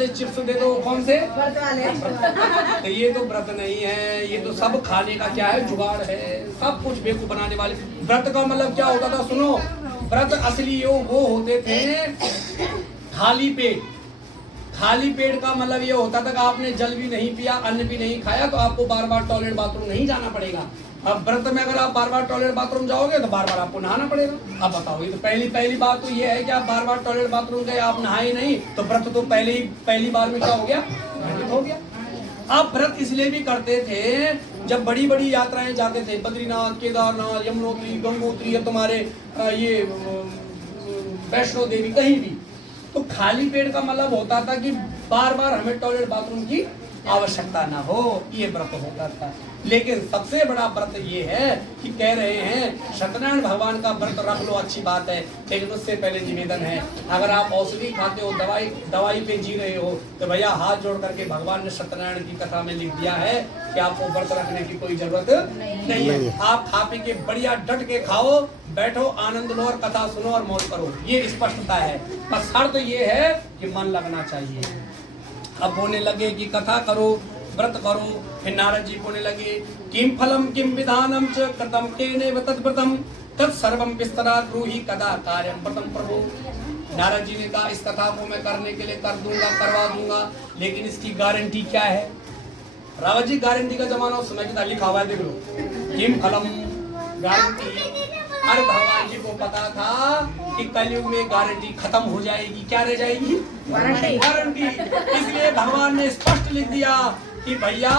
वाले चिप्स दे दो, कौन से? व्रत वाले। तो ये तो व्रत नहीं है, ये तो सब खाने का क्या है, जुगाड़ है, सब कुछ बेवकूफ बनाने वाले। व्रत का मतलब क्या होता था, सुनो, व्रत असली वो होते थे खाली पेट। खाली पेट का मतलब ये होता था कि आपने जल भी नहीं पिया, अन्न भी नहीं खाया, तो आपको बार बार टॉयलेट बाथरूम नहीं जाना पड़ेगा। अब व्रत में अगर आप बार बार टॉयलेट बाथरूम जाओगे तो बार बार आपको नहाना पड़ेगा। अब बताओ, ये तो पहली बात तो ये है कि आप बार बार टॉयलेट बाथरूम गए, आप नहाए नहीं, तो व्रत तो पहली बार में क्या हो गया, भंडित हो गया। आप व्रत इसलिए भी करते थे, जब बड़ी बड़ी यात्राएं जाते थे, बद्रीनाथ, केदारनाथ, यमुनोत्री, गंगोत्री, या तुम्हारे ये वैष्णो देवी, कहीं भी, तो खाली पेट का मतलब होता था कि बार बार हमें टॉयलेट बाथरूम की आवश्यकता ना हो, ये व्रत होता था। लेकिन सबसे बड़ा व्रत ये है कि कह रहे हैं सत्यनारायण भगवान का व्रत रख लो, अच्छी बात है, लेकिन उससे पहले निवेदन है, अगर आप औषधि खाते हो, दवाई पे जी रहे हो, तो भैया हाथ जोड़ करके भगवान ने सत्यनारायण की कथा में लिख दिया है कि आपको व्रत रखने की कोई जरूरत नहीं है। आप खा पी के बढ़िया डट के खाओ, बैठो, आनंद लो और कथा सुनो और मौज करो, ये स्पष्टता है। पर शर्त ये है कि मन लगना चाहिए। अब बोलने लगे कि कथा करो, व्रत करो, फिर नारद जी बोलने लगे किम फलम किम विधानम च कृतम केनेव तद्व्रतम तत्सर्वं विस्तरात् ब्रूहि कदा कार्यं व्रतम प्रभु। नारद जी ने कहा इस कथा को मैं करने के लिए कर दूंगा, करवा दूंगा, लेकिन इसकी गारंटी क्या है? रावत जी, गारंटी का जमाना उस समय की लिखा हुआ है, देख लो, किम फलम, गारंटी। अरे भगवान जी को पता था कि कलयुग में गारंटी खत्म हो जाएगी, क्या रह जाएगी? गारंटी। इसलिए भगवान ने स्पष्ट लिख दिया कि भैया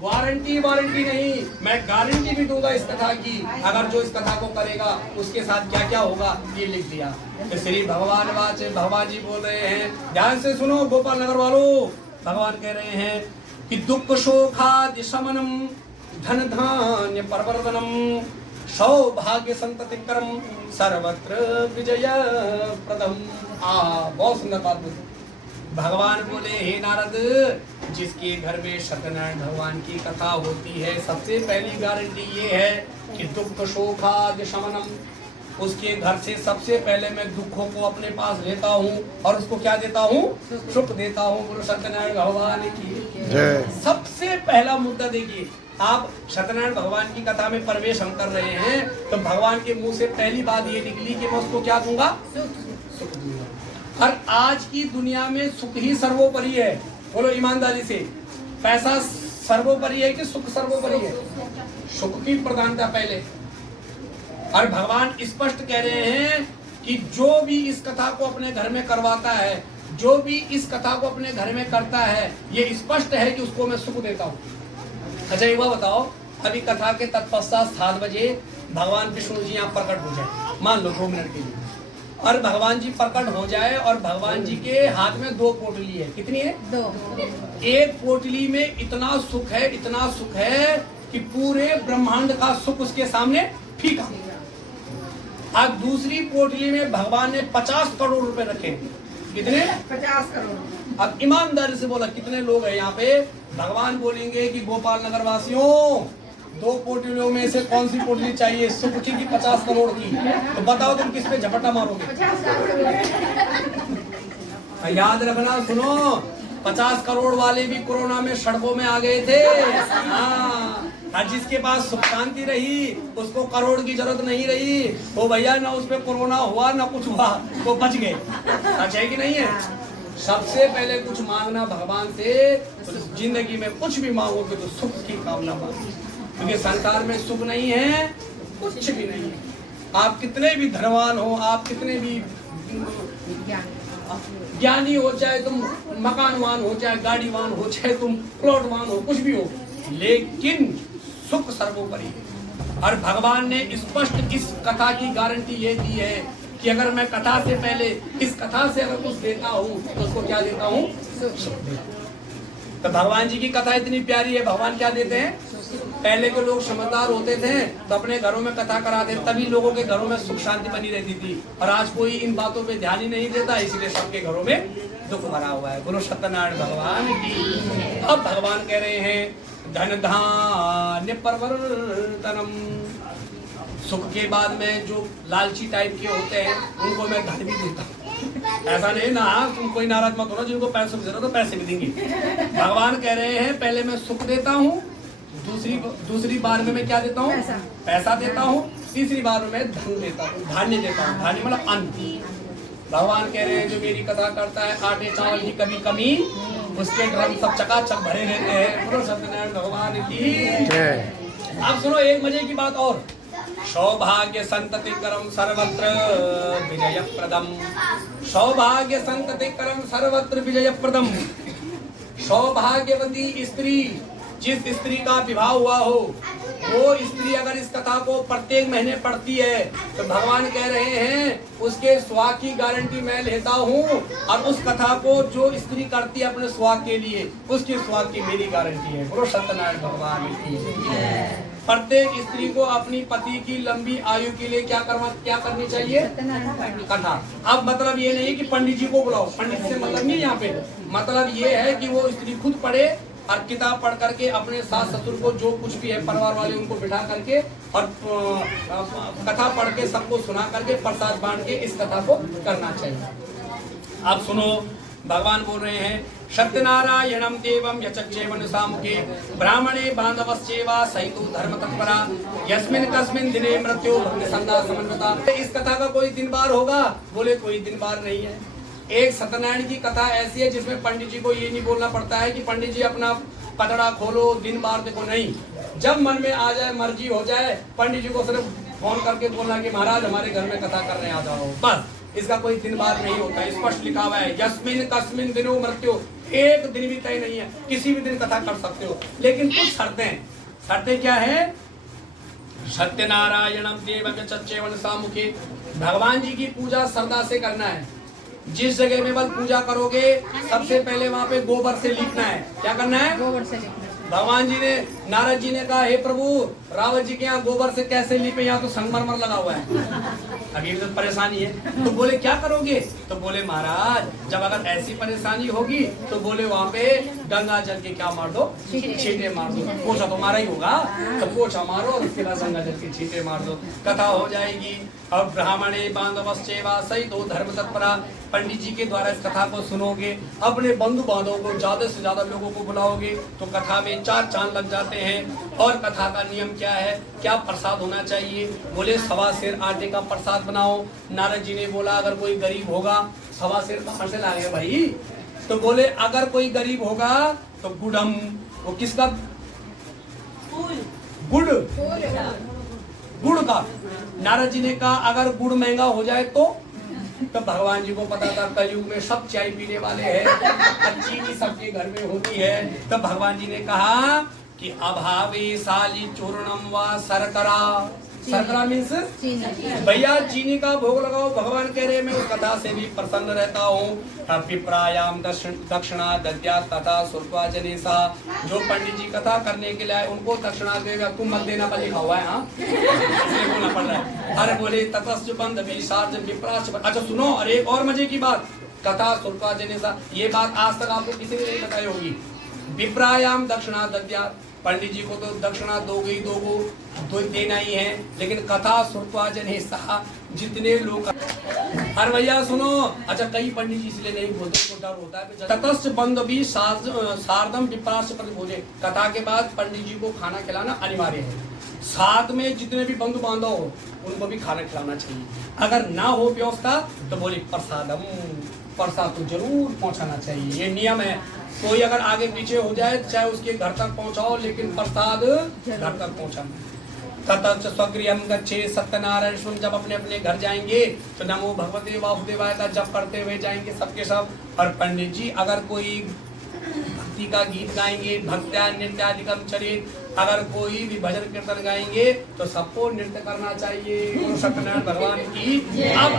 वारंटी नहीं, मैं गारंटी भी दूंगा इस कथा की, अगर जो इस कथा को करेगा उसके साथ क्या क्या होगा, ये लिख दिया। तो श्री भगवान जी बोल रहे हैं, ध्यान से सुनो गोपाल नगर वालों, भगवान कह रहे हैं कि दुख शोखादि शमनम धन धान्य परवर्धनम सौभाग्य संतति कर्म सर्वत्र विजय प्रदम। बहुत सुंदर बात बोली। भगवान बोले, हे नारद, जिसके घर में सत्यनारायण भगवान की कथा होती है, सबसे पहली गारंटी ये है कि दुख शोखादि शमनम, उसके घर से सबसे पहले मैं दुखों को अपने पास लेता हूँ और उसको क्या देता हूँ, सुख देता हूँ। बोलो सत्यनारायण भगवान की। सबसे पहला मुद्दा देखिए, आप सत्यनारायण भगवान की कथा में प्रवेश हम कर रहे हैं, तो भगवान के मुंह से पहली बात ये निकली कि मैं उसको क्या दूंगा, सुख दूंगा। और आज की दुनिया में सुख ही सर्वोपरि है। बोलो ईमानदारी से, पैसा सर्वोपरि है कि सुख सर्वोपरि है? सुख की प्रधानता पहले। और भगवान स्पष्ट कह रहे हैं कि जो भी इस कथा को अपने घर में करवाता है, जो भी इस कथा को अपने घर में करता है, ये स्पष्ट है कि उसको मैं सुख देता हूँ। अच्छा एक बात बताओ, अभी कथा के तत्पश्चात 7 बजे भगवान विष्णु जी यहाँ प्रकट हो जाए, मान लो 2 मिनट के लिए, और भगवान जी प्रकट हो जाए और भगवान जी के हाथ में 2 पोटली है। कितनी है? 2। एक पोटली में इतना सुख है कि पूरे ब्रह्मांड का सुख उसके सामने फीका। अब दूसरी पोटली में भगवान ने 50 करोड़ रुपए रखे। कितने? 50 करोड़। अब ईमानदारी से बोला, कितने लोग हैं यहाँ पे? भगवान बोलेंगे कि गोपाल नगर वासियों, 2 पोटलियों में से कौन सी पोटली चाहिए, सुख की 50 करोड़ की? तो बताओ तुम किस पे झपट्टा मारोगे? 50 करोड़। याद रखना, सुनो, 50 करोड़ वाले भी कोरोना में सड़कों में आ गए थे। हाँ, और जिसके पास सुख शांति रही, उसको करोड़ की जरूरत नहीं रही, वो भैया ना उस पे कोरोना हुआ ना कुछ हुआ, वो बच गए। सच है कि नहीं है? सबसे पहले कुछ मांगना भगवान से, तो जिंदगी में कुछ भी मांगोगे तो सुख की कामना मांगो, क्योंकि संसार में सुख नहीं है, कुछ भी नहीं है। आप कितने भी धनवान हो, आप कितने भी ज्ञानी हो, चाहे तुम मकानवान हो, चाहे गाड़ीवान हो, चाहे तुम प्लॉटवान हो, कुछ भी हो, लेकिन सुख सर्वोपरि है। और भगवान ने स्पष्ट इस कथा की गारंटी ये दी है कि अगर मैं कथा से पहले इस कथा से अगर कुछ देता हूँ तो उसको क्या देता हूँ, सुख देता हूँ। तो भगवान जी की कथा इतनी प्यारी है, भगवान क्या देते हैं? पहले के लोग समझदार होते थे तो अपने घरों में कथा कराते, तभी लोगों के घरों में सुख शांति बनी रहती थी। और आज कोई इन बातों पे ध्यान ही नहीं देता, इसलिए सबके घरों में दुख भरा हुआ है। गुरु सत्यनारायण भगवान की। अब भगवान कह रहे हैं धन धान्य परवर्तनम, सुख के बाद में जो लालची टाइप के होते हैं उनको मैं धन भी देता हूँ। ऐसा नहीं ना, तुम कोई नाराज मत होना, जिनको पैसों की जरूरत है तो पैसे भी देंगे। भगवान कह रहे हैं पहले मैं सुख देता हूँ, दूसरी बार में मैं क्या देता हूँ, पैसा देता हूँ, तीसरी बार में मैं धन देता हूँ, धान्य देता हूँ। धान्य मतलब अन्न। भगवान कह रहे हैं जो मेरी कथा करता है आटे चावल की कभी कमी, उसके ड्रम सब चकाचक भरे रहते हैं। बोलो सत्यनारायण भगवान की। अब सुनो एक मजे की बात और। सौभाग्य संतति करम सर्वत्र विजय प्रदम। सौभाग्य संतति करम सर्वत्र विजय प्रदम। सौभाग्यवती स्त्री, जिस स्त्री का विवाह हुआ हो, वो स्त्री अगर इस कथा को प्रत्येक महीने पढ़ती है तो भगवान कह रहे हैं उसके स्वाग की गारंटी मैं लेता हूँ। और उस कथा को जो स्त्री करती है अपने स्वाग के लिए, उसके स्वाग की मेरी गारंटी है। बोलो सत्यनारायण भगवान की। प्रत्येक स्त्री को अपनी पति की लंबी आयु के लिए क्या करनी चाहिए, कथा। अब मतलब ये नहीं कि पंडित जी को बुलाओ, पंडित से मतलब नहीं यहाँ पे, मतलब ये है कि वो स्त्री खुद पढ़े और किताब पढ़ करके अपने सास ससुर को जो कुछ भी है परिवार वाले उनको बिठा करके और कथा पढ़ के सबको सुना करके प्रसाद बांट के इस कथा को करना चाहिए। आप सुनो भगवान बोल रहे हैं सत्यनारायणम देवम यचक्षेवन सामुखे ब्राह्मणे बांधवश्चेवा सहितो धर्म तत्परा यस्मिन कस्मिन दिने मृत्यु भक्ति संधा समन्विता। इस कथा का कोई दिन बार होगा, बोले कोई दिन बार नहीं है। एक सत्यनारायण की कथा ऐसी है जिसमें पंडित जी को ये नहीं बोलना पड़ता है कि पंडित जी अपना पतड़ा खोलो दिन बार देखो, नहीं। जब मन में आ जाए, मर्जी हो जाए, पंडित जी को सिर्फ फोन करके बोलना कि महाराज हमारे घर में कथा करने आ जाओ, बस। इसका कोई दिन बार नहीं होता, स्पष्ट लिखा हुआ है यस्मिन कस्मिन दिनो मृत्यु। एक दिन भी तय नहीं है, किसी भी दिन कथा कर सकते हो, लेकिन कुछ शर्तें क्या है। सत्यनारायणम देवम यचक्षेवन सामुखे, भगवान जी की पूजा श्रद्धा से करना है। जिस जगह में बस पूजा करोगे सबसे पहले वहाँ पे गोबर से लीपना है। क्या करना है, गोबर से लीपना। भगवान जी ने, नारद जी ने कहा हे प्रभु रावण जी के यहाँ गोबर से कैसे लीपे, यहाँ तो संगमरमर लगा हुआ है, अभी भी तो परेशानी है। तो बोले क्या करोगे, तो बोले महाराज जब अगर ऐसी परेशानी होगी तो बोले वहाँ पे गंगा जल के क्या मार दो, छींटे मार दो। पोछा तो मारा ही होगा, तो पोछा मारो और उसके बाद गंगा जल के छींटे मार दो, कथा हो जाएगी। और ब्राह्मणे बांधवश्चेवा सहितो धर्म तत्परा, पंडित जी के द्वारा इस कथा को सुनोगे, अपने बंधु बांधवों को ज्यादा से ज्यादा लोगों को बुलाओगे तो कथा में 4 चांद लग जाते हैं। और कथा का नियम क्या है, क्या प्रसाद होना चाहिए, बोले 1.25 सेर आटे का प्रसाद बनाओ। नारद जी ने बोला अगर कोई गरीब होगा, 1.25 सेर कहाँ से लाएगा भाई, तो बोले अगर कोई गरीब होगा तो गुड़म, वो किसका, गुड़ का। नारद जी ने कहा अगर गुड़ महंगा हो जाए तो भगवान जी को पता था कलयुग में सब चाय पीने वाले हैं, चीनी सबके घर में होती है। तब भगवान जी ने कहा कि अभावे साली चूर्णम व शर्करा, शर्करा मीन्स भैया चीनी का भोग लगाओ। भगवान कह रहे हैं मैं उस कथा से भी प्रसन्न रहता हूँ। पिपरायाम दक्षिणा दद्या तथा सुरपा जनेसा, जो पंडित जी कथा करने के लिए आए उनको दक्षिणा देगा, तुम मत देना पर लिखा हुआ है, हाँ बोलना पड़ रहा है। अरे बोले ततश्च बंध विप्राश। अच्छा सुनो, और एक और मजे की बात, कथा सुरपा जनेसा, ये बात आज तक आपको किसी ने नहीं बताई होगी। विप्रायाम दक्षिणा दद्या, पंडित जी को तो दक्षिणा दोगे ही दो देना ही है, लेकिन कथा सुरपा जनेसा, जितने लोग। अरे भैया सुनो, अच्छा कई पंडित जी इसलिए नहीं बोलते, उनको डर होता है। ततश्च बंध भी सार्धम विप्राश प्रतिभोजे, कथा के बाद पंडित जी को खाना खिलाना अनिवार्य है। साथ में जितने भी बंधु बांधव हो उनको भी खाना खिलाना चाहिए। अगर ना हो व्यवस्था तो बोले प्रसादम, प्रसाद तो जरूर पहुंचाना चाहिए, ये नियम है। कोई अगर आगे पीछे हो जाए चाहे उसके घर तक पहुंचाओ, लेकिन प्रसाद घर तक पहुंचाना। ततच स्वगृहम गच्छे सत्यनारायण सुन, जब अपने अपने घर जाएंगे तो नमो भगवते वासुदेवाय का जप करते हुए जाएंगे सबके सब। और पंडित जी अगर कोई भक्ति का गीत गाएंगे, भक्त्या नृत्यादिकम चरित, अगर कोई भी भजन कीर्तन गाएंगे तो सबको नृत्य करना चाहिए। सत्यनारायण भगवान की। अब